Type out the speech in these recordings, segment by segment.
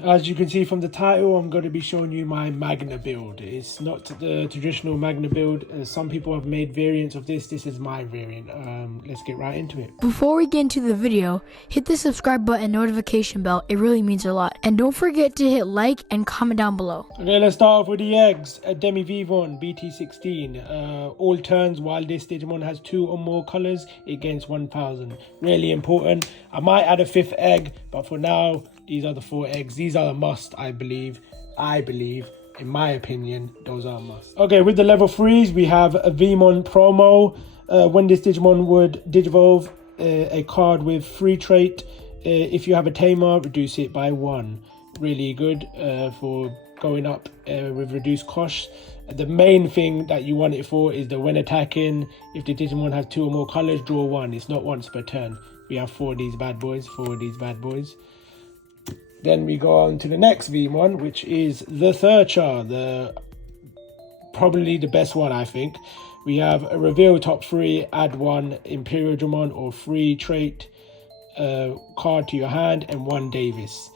As you can see from the title, I'm going to be showing you my Magna build. It's not the traditional Magna build. Some people have made variants of this. This is my variant. Let's get right into it. Before we get into the video, hit the subscribe button and notification bell. It really means a lot. And don't forget to hit like and comment down below. Okay, let's start off with the eggs. A Demi Vivon BT16. All turns while this Digimon has 2 or more colors, it gains 1000. Really important. I might add a 5th egg, but for now, these are the 4 eggs. These are a must, I believe. In my opinion, those are a must. Okay, with the level 3s, we have a Vmon promo. When this Digimon would Digivolve, a card with free trait. If you have a tamer, reduce it by 1. Really good for going up with reduced cost. The main thing that you want it for is that when attacking, if the Digimon has 2 or more colors, draw 1. It's not once per turn. We have 4 of these bad boys. Then we go on to the next Vmon, which is the Thurcha, probably the best one, I think. We have a reveal top 3, add 1 imperialdramon or free trait card to your hand, and 1 Davis.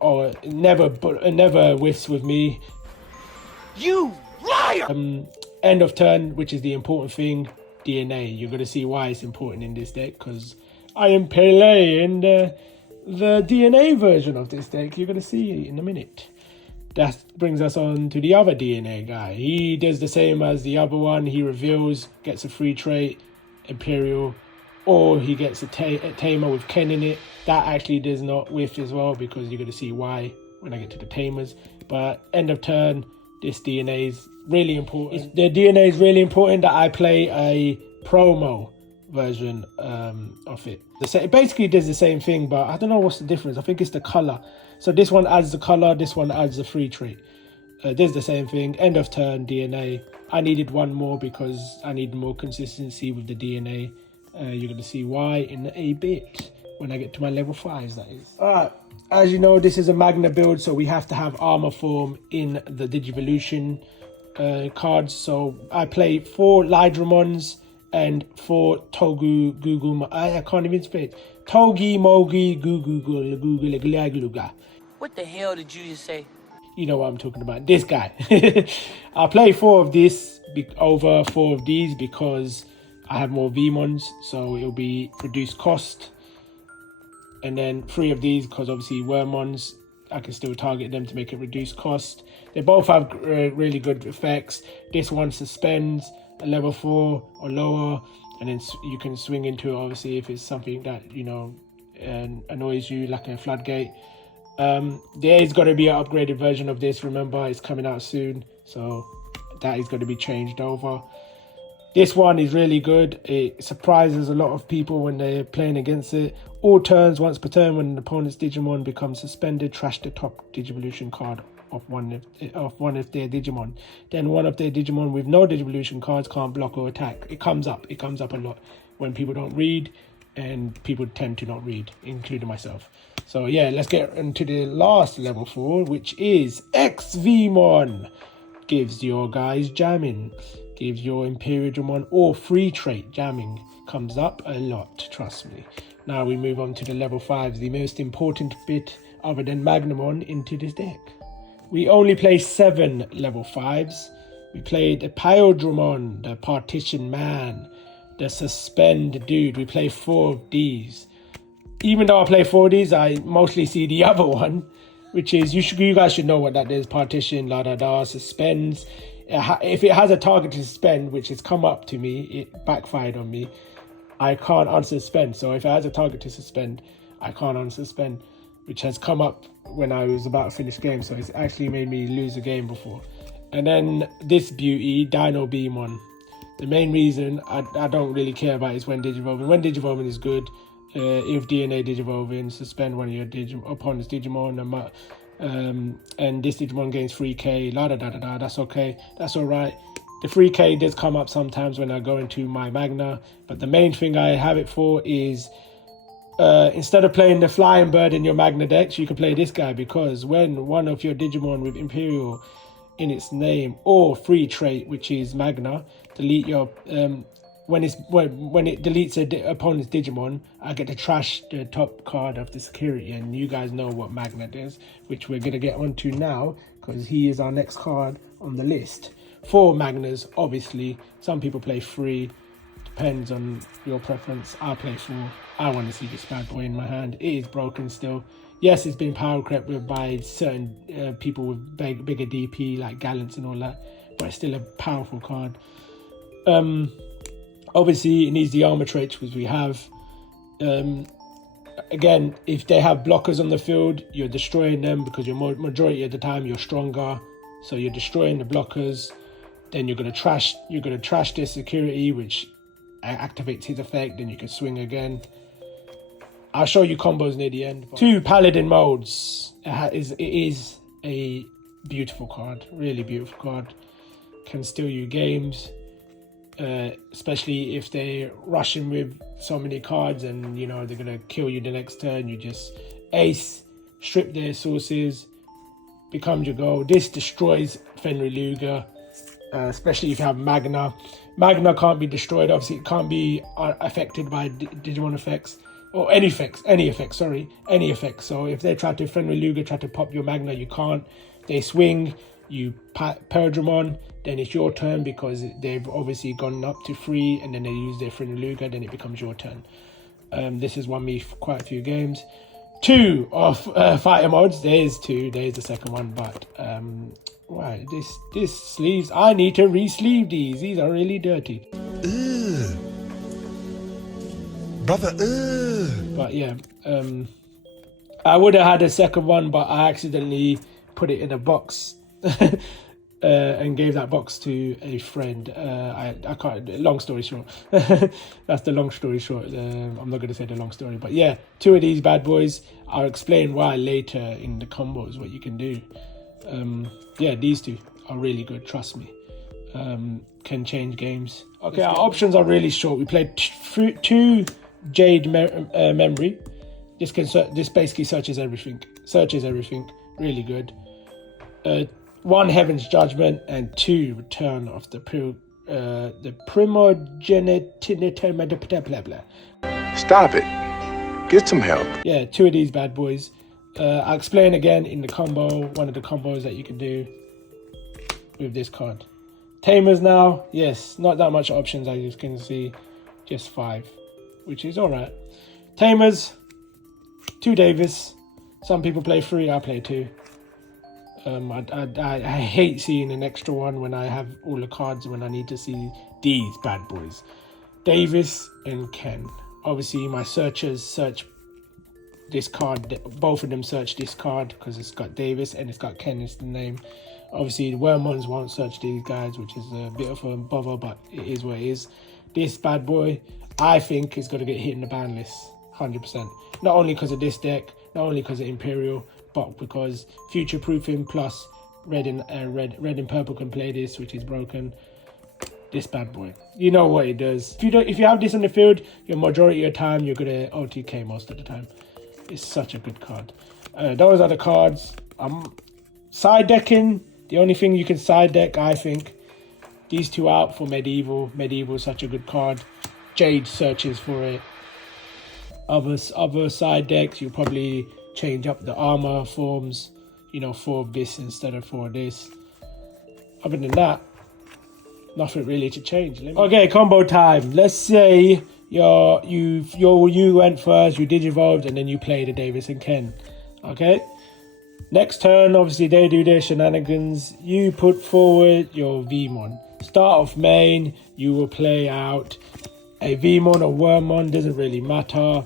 Or never whiffs with me. You liar! End of turn, which is the important thing, DNA. You're going to see why it's important in this deck, because I am playing the DNA version of this deck. You're going to see in a minute. That brings us on to the other DNA guy. He does the same as the other one. He reveals, gets a free trait, Imperial, or he gets a tamer with Ken in it. That actually does not whiff as well, because you're going to see why when I get to the tamers. But end of turn, this DNA is really important. The DNA is really important that I play a promo version of it. It basically does the same thing, but I don't know what's the difference. I think it's the color. So this one adds the color, this one adds the free trait. Does the same thing. End of turn, DNA. I needed 1 more because I need more consistency with the DNA. You're going to see why in a bit when I get to my level 5s, that is. Alright, as you know, this is a Magna build, so we have to have armor form in the Digivolution cards. So I play 4 Lydramons and 4 Togu Google. I can't even speak. Togi Mogi Google. What the hell did you just say? You know what I'm talking about. This guy. I play 4 of this over 4 of these because I have more Vmons, so it'll be reduced cost. And then 3 of these because obviously Wormmons, I can still target them to make it reduce cost. They both have really good effects. This one suspends a level 4 or lower, and then you can swing into it obviously if it's something that, you know, annoys you, like a floodgate. There is going to be an upgraded version of this. Remember, it's coming out soon, so that is going to be changed over. This one is really good. It surprises a lot of people when they're playing against it. All turns, once per turn, when an opponent's Digimon becomes suspended, trash the top Digivolution card of one of their Digimon. Then one of their Digimon with no Digivolution cards can't block or attack. It comes up a lot when people don't read, and people tend to not read, including myself. So yeah, let's get into the last level 4, which is XVmon. Gives your guys jamming. Gives your imperialdramon or free trait jamming. Comes up a lot, trust me. Now we move on to the level 5s, the most important bit other than Magnamon into this deck. We only play 7 level 5s. We played the Imperialdramon, the Partition Man, the Suspend Dude. We play 4 of these. Even though I play 4 of these, I mostly see the other one, which is, you guys should know what that is. Partition, suspends. If it has a target to suspend, which has come up to me, it backfired on me. I can't unsuspend. So if it has a target to suspend, I can't unsuspend, which has come up when I was about to finish the game. So it's actually made me lose a game before. And then this beauty, Dino Beamon. The main reason I don't really care about is when Digivolving. When Digivolving is good, if DNA Digivolving, suspend one of your opponent's Digimon, and this Digimon gains 3k, that's okay, that's alright. The 3k does come up sometimes when I go into my Magna, but the main thing I have it for is instead of playing the Flying Bird in your Magna decks, you can play this guy, because when one of your Digimon with Imperial in its name or free trait, which is Magna, delete your when it deletes opponent's Digimon, I get to trash the top card of the security, and you guys know what Magnet is, which we're gonna get onto now because he is our next card on the list. 4 Magnas, obviously. Some people play 3, depends on your preference. I play 4. I want to see this bad boy in my hand. It is broken still. Yes, it's been power crept with by certain people with bigger DP like Gallants and all that, but it's still a powerful card. Obviously it needs the armor traits, which we have. Again, if they have blockers on the field, you're destroying them because you're majority of the time you're stronger, so you're destroying the blockers. Then you're gonna trash their security, which activates his effect. Then you can swing again. I'll show you combos near the end. 2 Paladin modes. It is a beautiful card, really beautiful card. Can steal you games. Especially if they're rushing with so many cards and you know they're gonna kill you the next turn. You just ace, strip their sources, becomes your goal. This destroys Fenrir Luger, especially if you have Magna. Magna can't be destroyed. Obviously, it can't be affected by Digimon effects or any effects. Any effects. So if they try to Fenrir Luger, try to pop your Magna, you can't. They swing. You Imperialdramon, then it's your turn because they've obviously gone up to 3 and then they use their friend Luga, then it becomes your turn. This has won me quite a few games. 2 of fighter modes. There's 2. There's the second one, but right, this sleeves. I need to re-sleeve these. These are really dirty. Brother. But yeah, I would have had a second one, but I accidentally put it in a box. And gave that box to a friend. I can't. Long story short, that's the long story short. I'm not going to say the long story, but yeah, 2 of these bad boys. I'll explain why later in the combos what you can do. Yeah, these 2 are really good. Trust me. Can change games. Okay, our options are really short. We played 2 Jade Memory. This basically searches everything. Really good. 1 Heaven's Judgment and 2 Return of the Primogenitor. Stop it. Get some help. Yeah, 2 of these bad boys. I'll explain again in the combo. One of the combos that you can do with this card. Tamers now. Yes, not that much options as you can see. Just 5, which is alright. Tamers. 2 Davis. Some people play 3. I play 2. I hate seeing an extra one when I have all the cards when I need to see these bad boys. Davis and Ken. Obviously my searchers search this card. Both of them search this card because it's got Davis and it's got Ken is the name. Obviously the Wormons won't search these guys, which is a bit of a bother, but it is what it is. This bad boy I think is going to get hit in the ban list 100%. Not only because of this deck, not only because of Imperial, but because future proofing plus red and purple can play this, which is broken. This bad boy, you know what it does. If you have this on the field, your majority of the time you're gonna OTK most of the time. It's such a good card. Those are the cards. Side decking. The only thing you can side deck, I think, these 2 out for Medieval. Medieval is such a good card. Jade searches for it. Other side decks, you'll probably change up the armor forms, you know, 4 of this instead of 4 of this. Other than that, nothing really to change. Okay, combo time. Let's say you went first, you digivolved, and then you play the Davis and Ken. Okay, next turn, obviously they do their shenanigans. You put forward your Vmon. Start off main, you will play out a Vmon or Wormmon, doesn't really matter.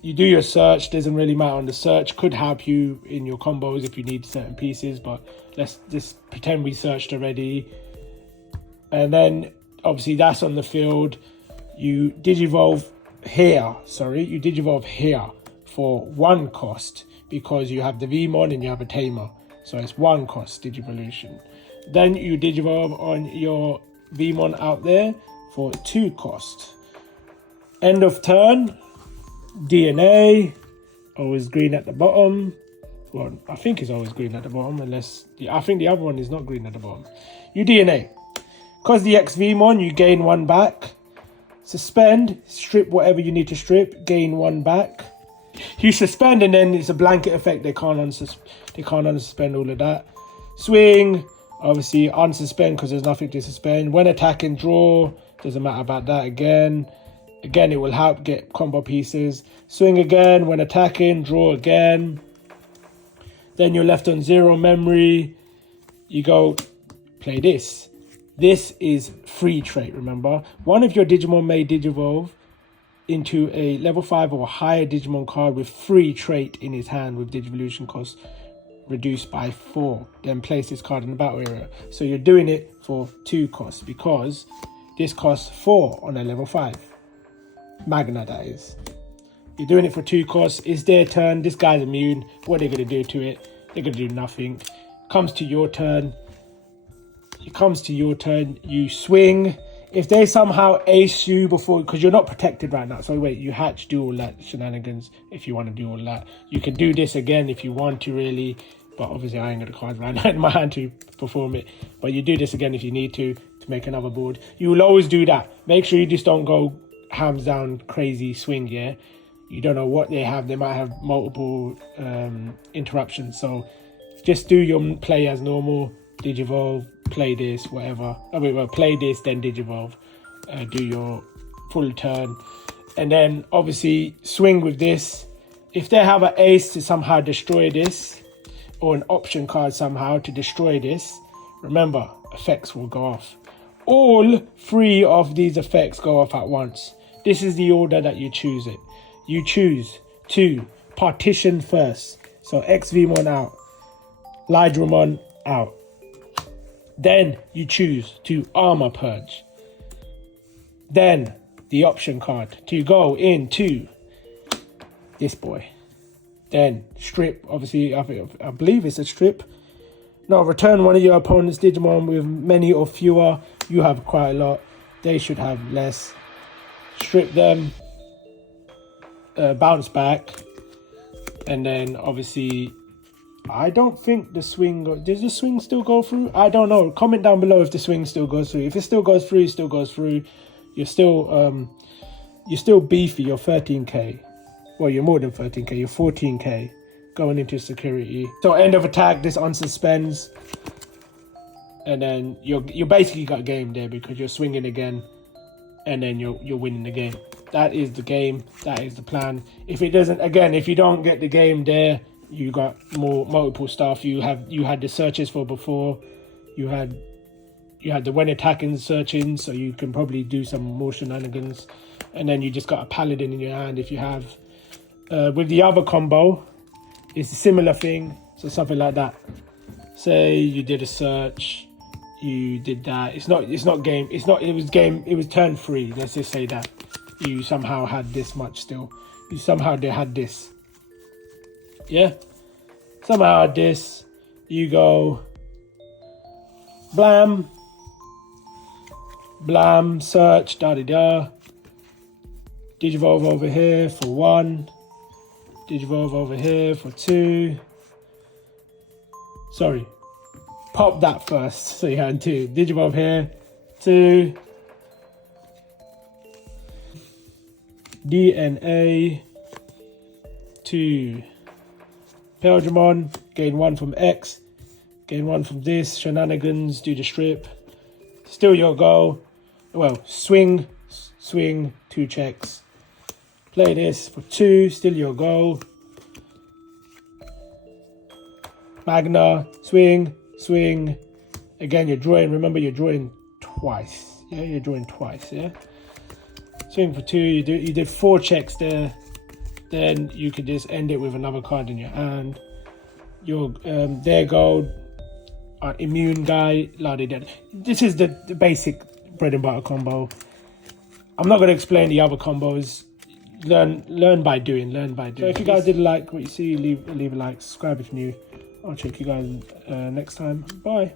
You do your search, doesn't really matter on the search. Could help you in your combos if you need certain pieces, but let's just pretend we searched already. And then obviously that's on the field. You digivolve here, for 1 cost because you have the Vmon and you have a Tamer. So it's 1 cost Digivolution. Then you digivolve on your Vmon out there for 2 cost. End of turn. DNA, always green at the bottom. Well, I think it's always green at the bottom, unless I think the other one is not green at the bottom. You DNA. Because the XVmon, you gain 1 back. Suspend, strip whatever you need to strip, gain 1 back. You suspend and then it's a blanket effect. They can't unsuspend all of that. Swing, obviously unsuspend because there's nothing to suspend. When attacking, draw, doesn't matter about that again. Again, it will help get combo pieces. Swing again, when attacking, draw again. Then you're left on 0 memory. You go play this. This is free trait, remember? One of your Digimon may Digivolve into a level 5 or higher Digimon card with free trait in his hand with Digivolution cost reduced by 4. Then place this card in the battle area. So you're doing it for 2 costs because this costs 4 on a level 5. Magna, that is. You're doing it for 2 costs. It's their turn. This guy's immune. What are they going to do to it? They're going to do nothing. Comes to your turn. It comes to your turn. You swing. If they somehow ace you before, because you're not protected right now. So wait, you hatch, do all that shenanigans if you want to do all that. You can do this again if you want to really. But obviously I ain't got the cards right now in my hand to perform it. But you do this again if you need to make another board. You will always do that. Make sure you just don't go hands down crazy swing, yeah? You don't know what they have. They might have multiple interruptions. So just do your play as normal. Digivolve, play this, whatever. I mean, well, play this, then Digivolve. Do your full turn. And then obviously swing with this. If they have an ace to somehow destroy this, or an option card somehow to destroy this, remember, effects will go off. All 3 of these effects go off at once. This is the order that you choose it. You choose to partition first. So XVmon out. Lydramon out. Then you choose to armor purge. Then the option card to go into this boy. Then strip, obviously I believe it's a strip. Now return one of your opponent's Digimon with many or fewer. You have quite a lot. They should have less. Strip them. Bounce back. And then obviously I don't think the swing... Does the swing still go through? I don't know. Comment down below if the swing still goes through. If it still goes through, it still goes through. You're still beefy. You're 13k. Well, you're more than 13k. You're 14k going into security. So end of attack, this unsuspends. And then you basically got game there because you're swinging again. And then you're winning the game. That is the game. That is the plan. If it doesn't... Again, if you don't get the game there... You got multiple stuff. You had the searches for before. You had the when attacking searching, so you can probably do some more shenanigans. And then you just got a paladin in your hand if you have. With the other combo, it's a similar thing. So something like that. Say you did a search, you did that. It's not game. It was turn 3. Let's just say that you somehow had this much still. They had this. Yeah, somehow this, you go blam, search, da-da-da, Digivolve over here for 1, Digivolve over here for 2, sorry, pop that first, so you had 2, Digivolve here, 2, DNA, 2, Imperialdramon, gain 1 from X, gain 1 from this, shenanigans, do the strip, still your go, well, swing, 2 checks, play this for 2, still your go, Magna, swing, again you're drawing, remember you're drawing twice, yeah, you're drawing twice, yeah, swing for 2, you did 4 checks there. Then you could just end it with another card in your hand. Your there go immune guy, la de dead. This is the basic bread and butter combo. I'm not going to explain the other combos. Learn by doing. So if you guys did like what you see, leave a like, subscribe if you're new. I'll check you guys next time. Bye.